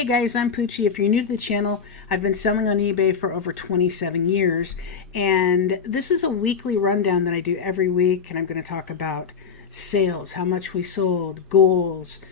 Hey guys, I'm Poochie. If you're new to the channel, I've been selling on eBay for over 27 years, and this is a weekly rundown that I do every week, and I'm going to talk about sales, how much we sold, goals,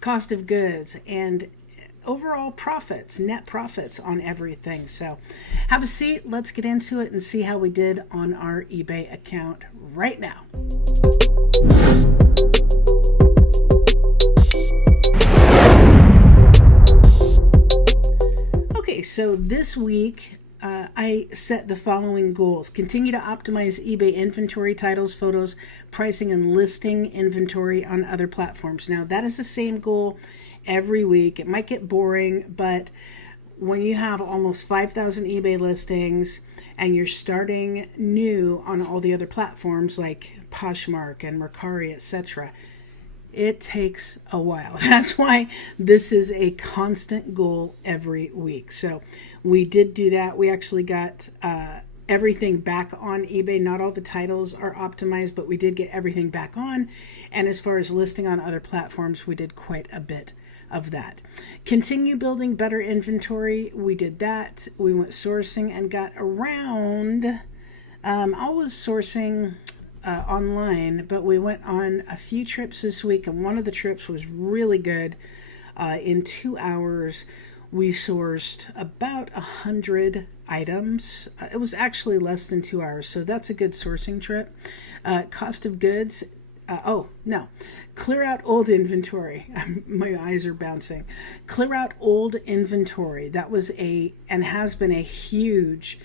cost of goods, and overall profits, net profits on everything. So have a seat, let's get into it and see how we did on our eBay account right now. Okay, so this week I set the following goals. Continue to optimize eBay inventory, titles, photos, pricing, and listing inventory on other platforms. Now, that is the same goal every week. It might get boring, but when you have almost 5,000 eBay listings and you're starting new on all the other platforms like Poshmark and Mercari, etc., it takes a while. That's why this is a constant goal every week. So we did do that. We actually got everything back on eBay. Not all the titles are optimized, but we did get everything back on. And as far as listing on other platforms, we did quite a bit of that. Continue building better inventory. We did that. We went sourcing and got around. I was sourcing online, but we went on a few trips this week, and one of the trips was really good. In 2 hours, we sourced about 100 items. It was actually less than 2 hours, so that's a good sourcing trip. Cost of goods. Clear out old inventory. My eyes are bouncing. Clear out old inventory. That was and has been a huge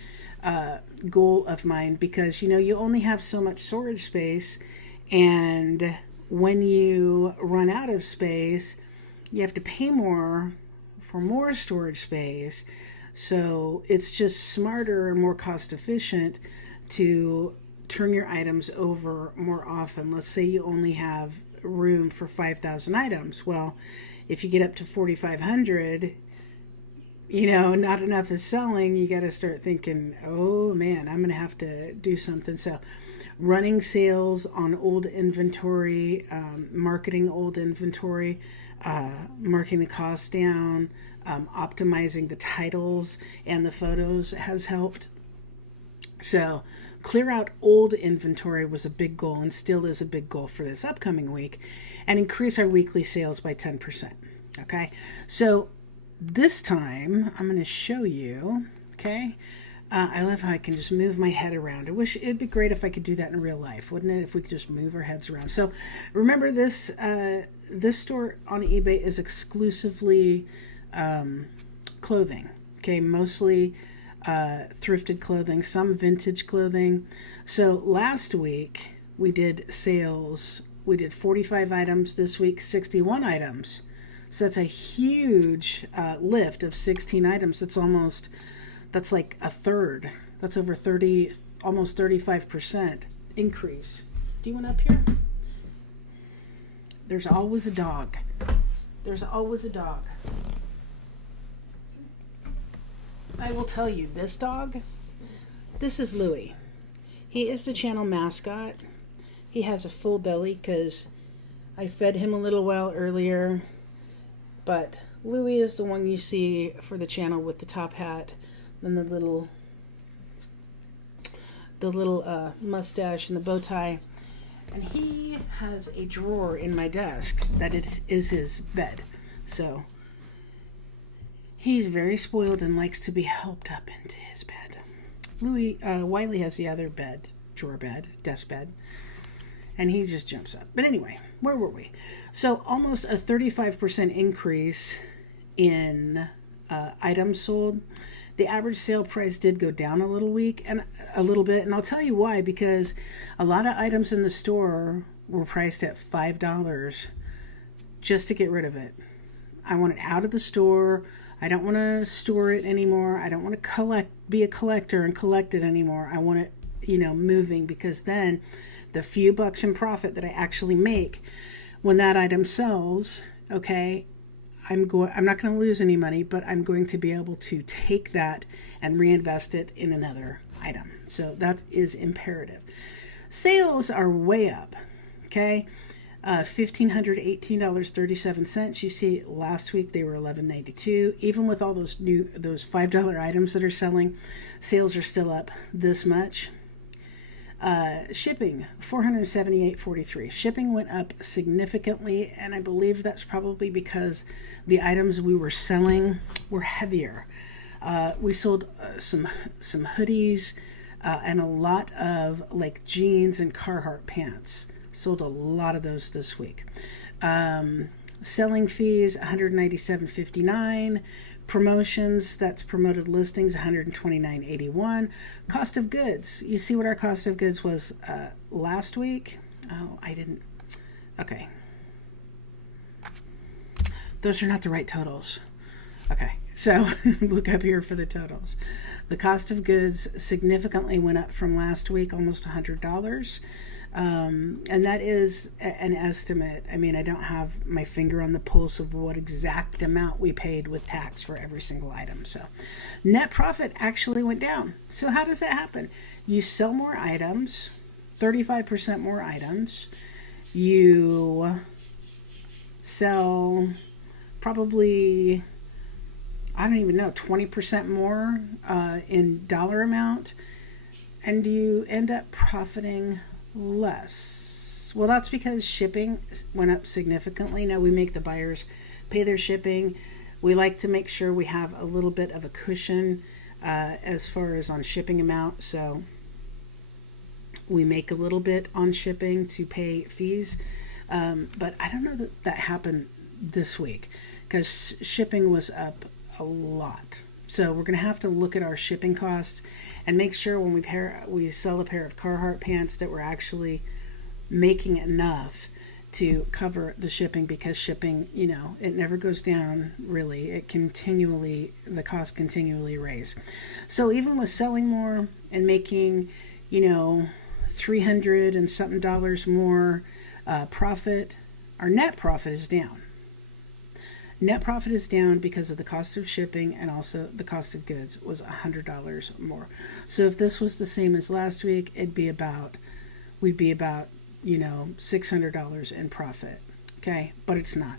goal of mine, because you only have so much storage space, and when you run out of space you have to pay more for more storage space. So it's just smarter and more cost efficient to turn your items over more often. Let's say you only have room for 5,000 items. Well, if you get up to 4,500, not enough is selling, you got to start thinking, oh man, I'm going to have to do something. So running sales on old inventory, marketing old inventory, marking the cost down, optimizing the titles and the photos has helped. So clear out old inventory was a big goal and still is a big goal for this upcoming week, and increase our weekly sales by 10%. Okay, so this time I'm going to show you, okay? I love how I can just move my head around. I wish it'd be great if I could do that in real life, wouldn't it? If we could just move our heads around. So remember, this store on eBay is exclusively clothing, okay? Mostly thrifted clothing, some vintage clothing. So last week we did sales. We did 45 items. This week, 61 items. So that's a huge lift of 16 items. That's like a third. That's over 30, almost 35% increase. Do you want up here? There's always a dog. There's always a dog. I will tell you, this dog, this is Louie. He is the channel mascot. He has a full belly because I fed him a little while earlier. But Louie is the one you see for the channel with the top hat and the little mustache and the bow tie. And he has a drawer in my desk that it is his bed. So he's very spoiled and likes to be helped up into his bed. Wiley has the other bed, drawer bed, desk bed. And he just jumps up. But anyway, where were we? So almost a 35% increase in items sold. The average sale price did go down a little bit, and I'll tell you why. Because a lot of items in the store were priced at $5 just to get rid of it. I want it out of the store. I don't want to store it anymore. I don't want to be a collector and collect it anymore. I want it, moving, because then the few bucks in profit that I actually make when that item sells, okay, I'm not going to lose any money, but I'm going to be able to take that and reinvest it in another item. So that is imperative. Sales are way up, okay? $1,518.37. You see, last week they were $11.92. Even with all those $5 items that are selling, sales are still up this much. Shipping, $478.43. Shipping went up significantly, and I believe that's probably because the items we were selling were heavier. We sold some hoodies and a lot of like jeans and Carhartt pants. Sold a lot of those this week. Selling fees, $197.59. Promotions, that's promoted listings, $129.81. Cost of goods, you see what our cost of goods was last week? Oh, I didn't. Okay. Those are not the right totals. Okay, so look up here for the totals. The cost of goods significantly went up from last week, almost $100. And that is an estimate. I mean, I don't have my finger on the pulse of what exact amount we paid with tax for every single item. So net profit actually went down. So how does that happen? You sell more items, 35% more items. You sell probably, I don't even know, 20% more in dollar amount. And you end up profiting less. Well, that's because shipping went up significantly. Now we make the buyers pay their shipping. We like to make sure we have a little bit of a cushion as far as on shipping amount. So we make a little bit on shipping to pay fees. But I don't know that that happened this week because shipping was up a lot. So we're going to have to look at our shipping costs and make sure when we sell a pair of Carhartt pants that we're actually making enough to cover the shipping, because shipping, you know, it never goes down really. The costs continually raise. So even with selling more and making, you know, $300 and something more profit, our net profit is down. Net profit is down because of the cost of shipping, and also the cost of goods was $100 more. So if this was the same as last week, we'd be about, you know, $600 in profit. Okay, but it's not.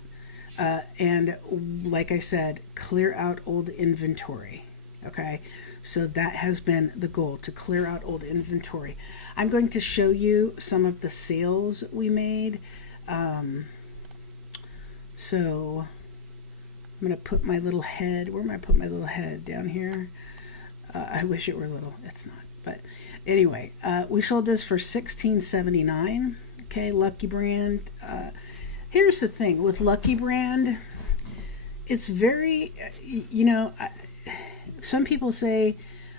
And like I said, clear out old inventory. Okay, so that has been the goal, to clear out old inventory. I'm going to show you some of the sales we made. So I'm going to put my little head, where am I put my little head? Down here. I wish it were little. It's not. But anyway, we sold this for $16.79. Okay, Lucky Brand. Here's the thing with Lucky Brand. It's very, you know, some people say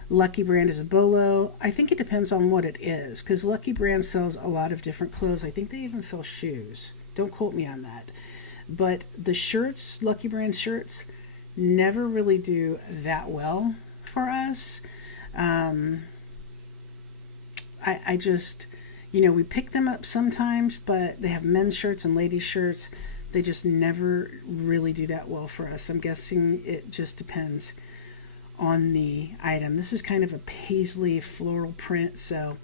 Lucky Brand is a Bolo. I think it depends on what it is, because Lucky Brand sells a lot of different clothes. I think they even sell shoes. Don't quote me on that. But the shirts, Lucky Brand shirts, never really do that well for us. I just, you know, we pick them up sometimes, but they have men's shirts and ladies' shirts. They just never really do that well for us. I'm guessing it just depends on the item. This is kind of a paisley floral print, so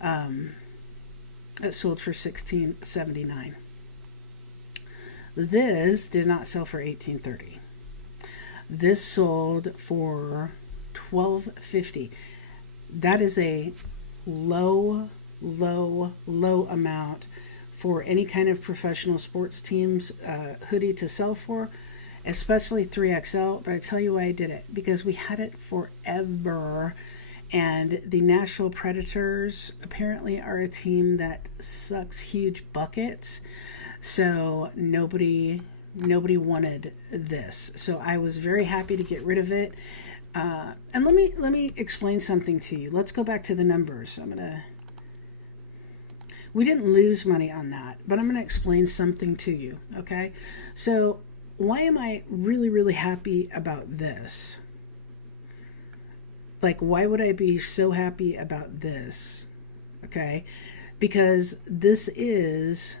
it sold for $16.79. This did not sell for $18.30. This sold for $12.50. That is a low amount for any kind of professional sports team's hoodie to sell for, especially 3XL. But I tell you why I did it, because we had it forever. And the Nashville Predators apparently are a team that sucks huge buckets. So nobody wanted this. So I was very happy to get rid of it. And let me explain something to you. Let's go back to the numbers. We didn't lose money on that, but I'm going to explain something to you. Okay. So why am I really, really happy about this? Like, why would I be so happy about this? Okay. Because this is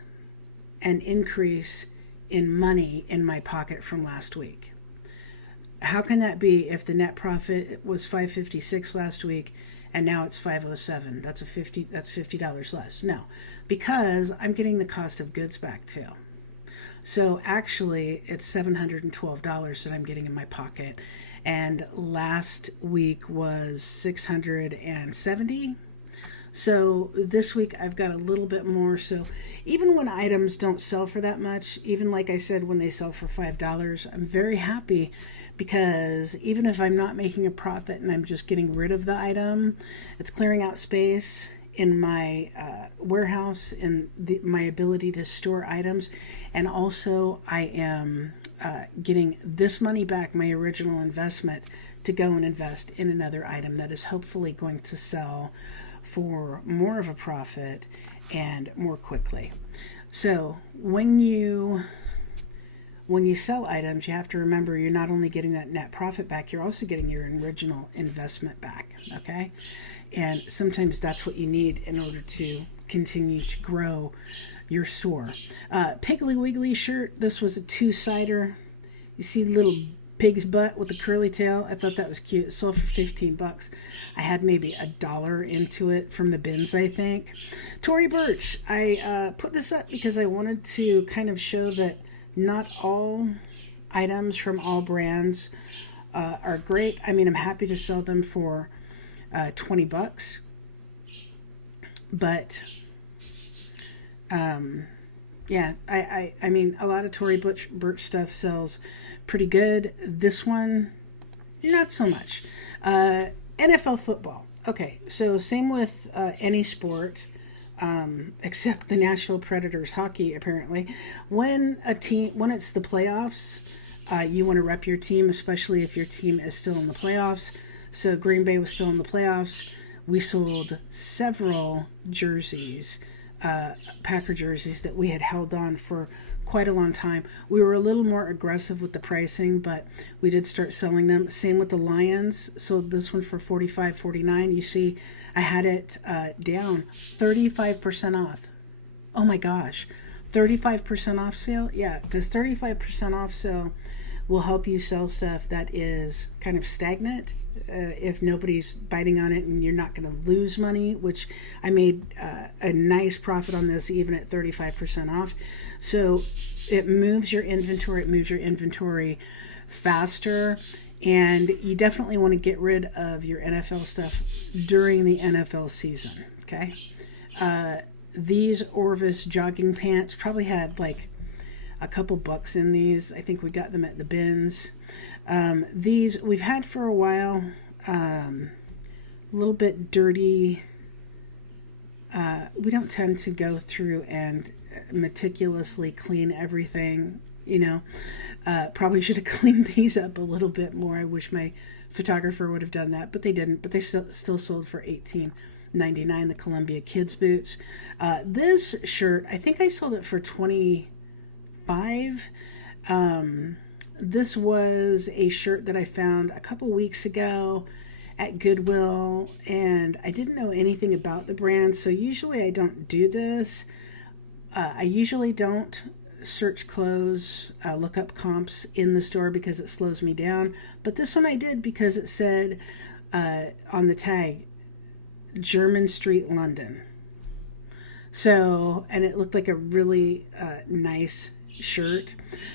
an increase in money in my pocket from last week. How can that be if the net profit was $556 last week and now it's $507. That's $50 less. No, because I'm getting the cost of goods back too. So actually, it's $712 that I'm getting in my pocket, and last week was $670. So this week I've got a little bit more. So even when items don't sell for that much, even like I said, when they sell for $5, I'm very happy, because even if I'm not making a profit and I'm just getting rid of the item, it's clearing out space in my warehouse and my ability to store items. And also I am getting this money back, my original investment, to go and invest in another item that is hopefully going to sell for more of a profit and more quickly. So when you sell items, you have to remember you're not only getting that net profit back, you're also getting your original investment back, okay? And sometimes that's what you need in order to continue to grow your store. Piggly Wiggly shirt, this was a two-sider. You see little pig's butt with the curly tail. I thought that was cute. It sold for $15. I had maybe $1 into it from the bins, I think. Tory Burch, I put this up because I wanted to kind of show that not all items from all brands are great. I mean, I'm happy to sell them for $20, but yeah, I mean, a lot of Tory Burch stuff sells pretty good. This one, not so much. NFL football. Okay, so same with any sport, except the Nashville Predators hockey, apparently. When it's the playoffs, you want to rep your team, especially if your team is still in the playoffs. So Green Bay was still in the playoffs. We sold several jerseys, Packer jerseys that we had held on for quite a long time. We were a little more aggressive with the pricing, but we did start selling them. Same with the Lions. Sold this one for $45.49. You see, I had it down 35% off. Oh my gosh, 35% off sale? Yeah, because 35% off sale will help you sell stuff that is kind of stagnant. If nobody's biting on it, and you're not going to lose money, which I made a nice profit on this even at 35% off. So it moves your inventory faster, and you definitely want to get rid of your NFL stuff during the NFL season, okay? These Orvis jogging pants probably had like a couple bucks in these. I think we got them at the bins. These we've had for a while, a little bit dirty. We don't tend to go through and meticulously clean everything, probably should have cleaned these up a little bit more. I wish my photographer would have done that, but they didn't. But they still sold for $18.99, the Columbia kids boots. This shirt, I think I sold it for $25. This was a shirt that I found a couple weeks ago at Goodwill, and I didn't know anything about the brand, so usually I don't do this. I usually don't search clothes, look up comps in the store because it slows me down, but this one I did because it said on the tag, Jermyn Street, London. So, and it looked like a really nice shirt.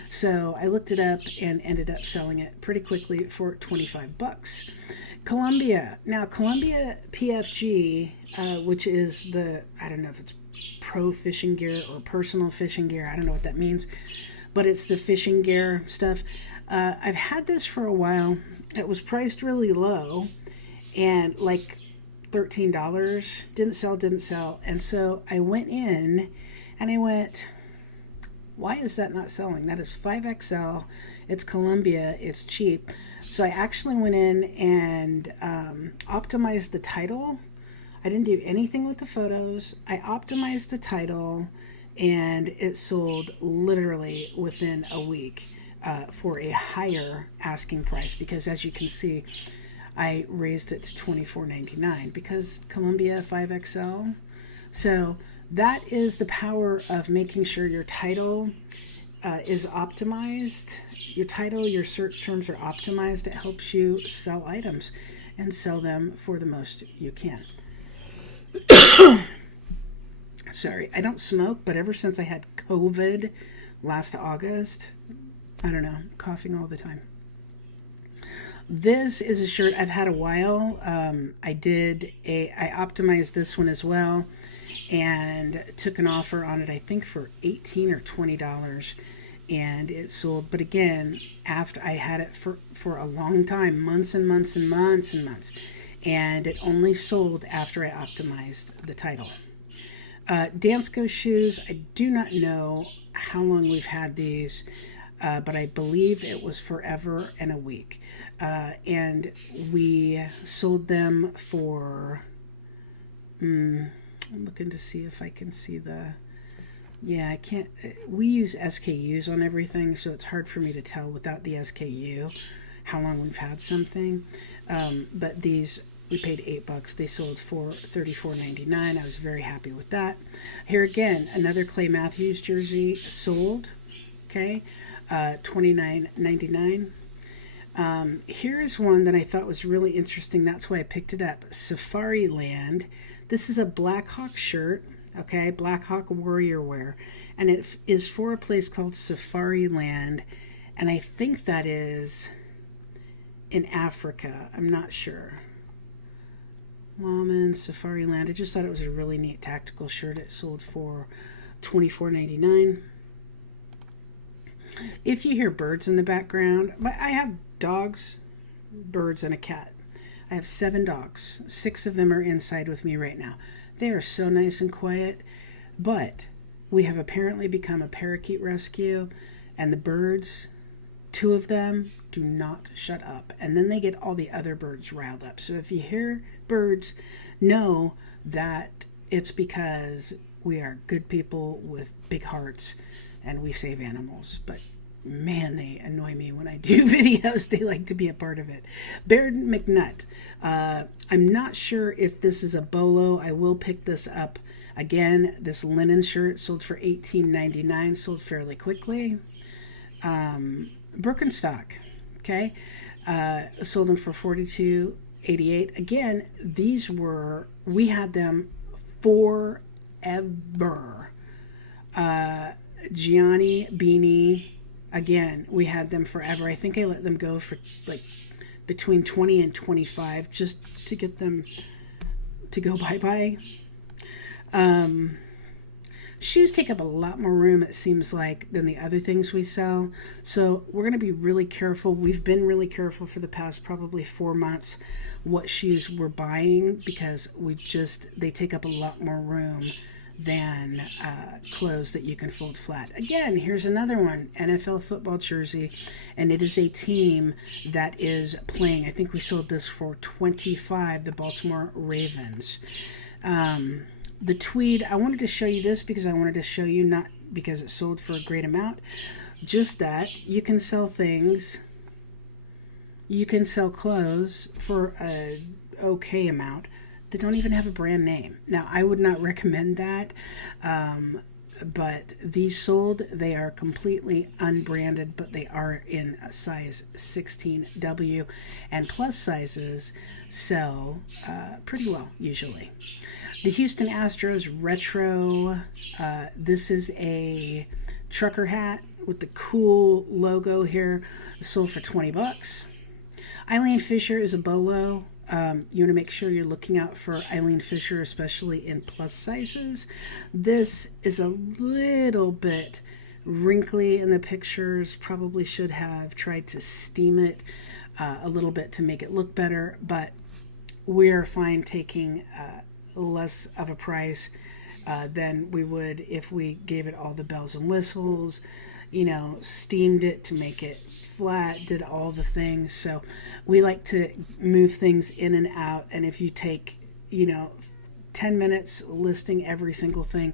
So I looked it up and ended up selling it pretty quickly for $25. Columbia. Now, Columbia PFG, which is I don't know if it's pro fishing gear or personal fishing gear. I don't know what that means, but it's the fishing gear stuff. I've had this for a while. It was priced really low and like $13. Didn't sell. And so I went in and I went, why is that not selling? That is 5XL. It's Columbia. It's cheap. So I actually went in and optimized the title. I didn't do anything with the photos. I optimized the title, and it sold literally within a week for a higher asking price, because as you can see, I raised it to $24.99 because Columbia 5XL. So that is the power of making sure your title is optimized. Your title, your search terms are optimized. It helps you sell items and sell them for the most you can. Sorry, I don't smoke, but ever since I had COVID last August, I don't know, coughing all the time. This is a shirt I've had a while. I optimized this one as well and took an offer on it, I think for $18 or $20, and it sold. But again, after I had it for a long time, months and months and months and months, and it only sold after I optimized the title. Dansko shoes, I do not know how long we've had these, but I believe it was forever and a week. And we sold them for, I'm looking to see if I can see I can't, we use SKUs on everything, so it's hard for me to tell without the SKU how long we've had something. But these, we paid $8. They sold for $34.99. I was very happy with that. Here again, another Clay Matthews jersey sold. Okay, $29.99. Here is one that I thought was really interesting. That's why I picked it up. Safari Land. This is a Blackhawk shirt. Okay, Blackhawk Warrior wear, and it is for a place called Safari Land, and I think that is in Africa. I'm not sure. Lawman Safari Land. I just thought it was a really neat tactical shirt. It sold for $24.99. If you hear birds in the background, I have dogs, birds, and a cat. I have 7 dogs. 6 of them are inside with me right now. They are so nice and quiet, but we have apparently become a parakeet rescue, and the birds, 2 of them, do not shut up. And then they get all the other birds riled up. So if you hear birds, know that it's because we are good people with big hearts and we save animals. But man, they annoy me when I do videos. They like to be a part of it. Baird McNutt. I'm not sure if this is a Bolo. I will pick this up. Again, this linen shirt sold for $18.99, sold fairly quickly. Birkenstock, okay, sold them for $42.88. Again, we had them forever. Gianni Beanie, again, we had them forever. I think I let them go for like between 20 and 25 just to get them to go bye-bye. Shoes take up a lot more room, it seems like, than the other things we sell. So we're going to be really careful. We've been really careful for the past probably 4 months what shoes we're buying, because they take up a lot more room than clothes that you can fold flat. Again, here's another one, NFL football jersey, and it is a team that is playing. I think we sold this for $25, the Baltimore Ravens. The tweed, I wanted to show you this because I wanted to show you, not because it sold for a great amount, just that you can sell things, you can sell clothes for a okay amount that don't even have a brand name. Now, I would not recommend that, but these sold. They are completely unbranded, but they are in a size 16W, and plus sizes sell pretty well usually. The Houston Astros retro. This is a trucker hat with the cool logo here. Sold for $20. Eileen Fisher is a Bolo. You want to make sure you're looking out for Eileen Fisher, especially in plus sizes. This is a little bit wrinkly in the pictures. Probably should have tried to steam it a little bit to make it look better, but we're fine taking less of a price than we would if we gave it all the bells and whistles, steamed it to make it flat, did all the things. So we like to move things in and out, and if you take 10 minutes listing every single thing,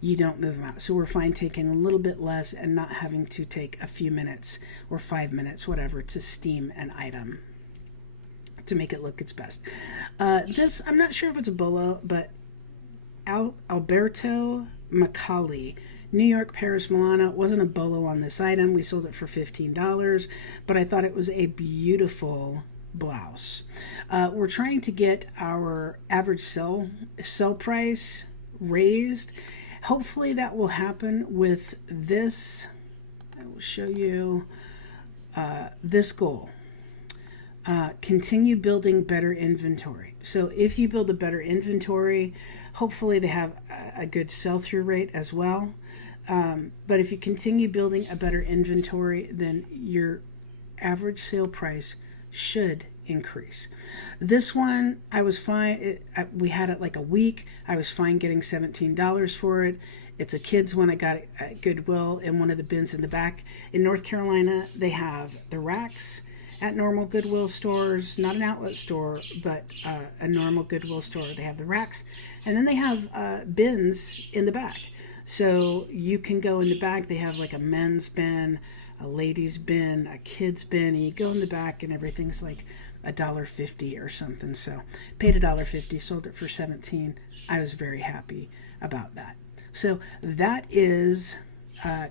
you don't move them out. So we're fine taking a little bit less and not having to take a few minutes or 5 minutes, whatever, to steam an item to make it look its best. This, I'm not sure if it's a Bolo, but Alberto Macaulay New York, Paris, Milano. It wasn't a Bolo on this item. We sold it for $15, but I thought it was a beautiful blouse. We're trying to get our average sell price raised. Hopefully that will happen with this. I will show you this goal. Continue building better inventory. So if you build a better inventory, hopefully they have a good sell-through rate as well. But if you continue building a better inventory, then your average sale price should increase. This one, I was fine. We had it like a week. I was fine getting $17 for it. It's a kid's one. I got it at Goodwill in one of the bins in the back. In North Carolina, they have the racks at normal Goodwill stores, not an outlet store, but a normal Goodwill store. They have the racks, and then they have bins in the back. So you can go in the back. They have like a men's bin, a ladies bin, a kids bin, and you go in the back and everything's like $1.50 or something. So paid $1.50, sold it for $17. I was very happy about that. So that is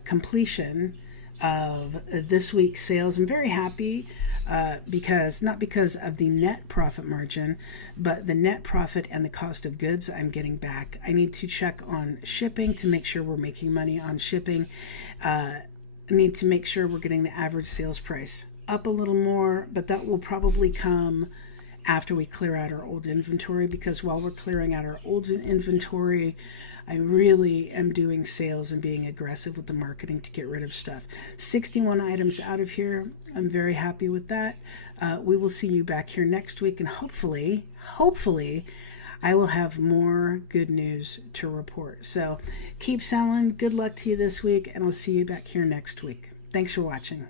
completion of this week's sales. I'm very happy because not because of the net profit margin, but the net profit and the cost of goods I'm getting back. I need to check on shipping to make sure we're making money on shipping. I need to make sure we're getting the average sales price up a little more, but that will probably come after we clear out our old inventory, because while we're clearing out our old inventory, I really am doing sales and being aggressive with the marketing to get rid of stuff. 61 items out of here. I'm very happy with that. We will see you back here next week, and hopefully, I will have more good news to report. So keep selling. Good luck to you this week, and I'll see you back here next week. Thanks for watching.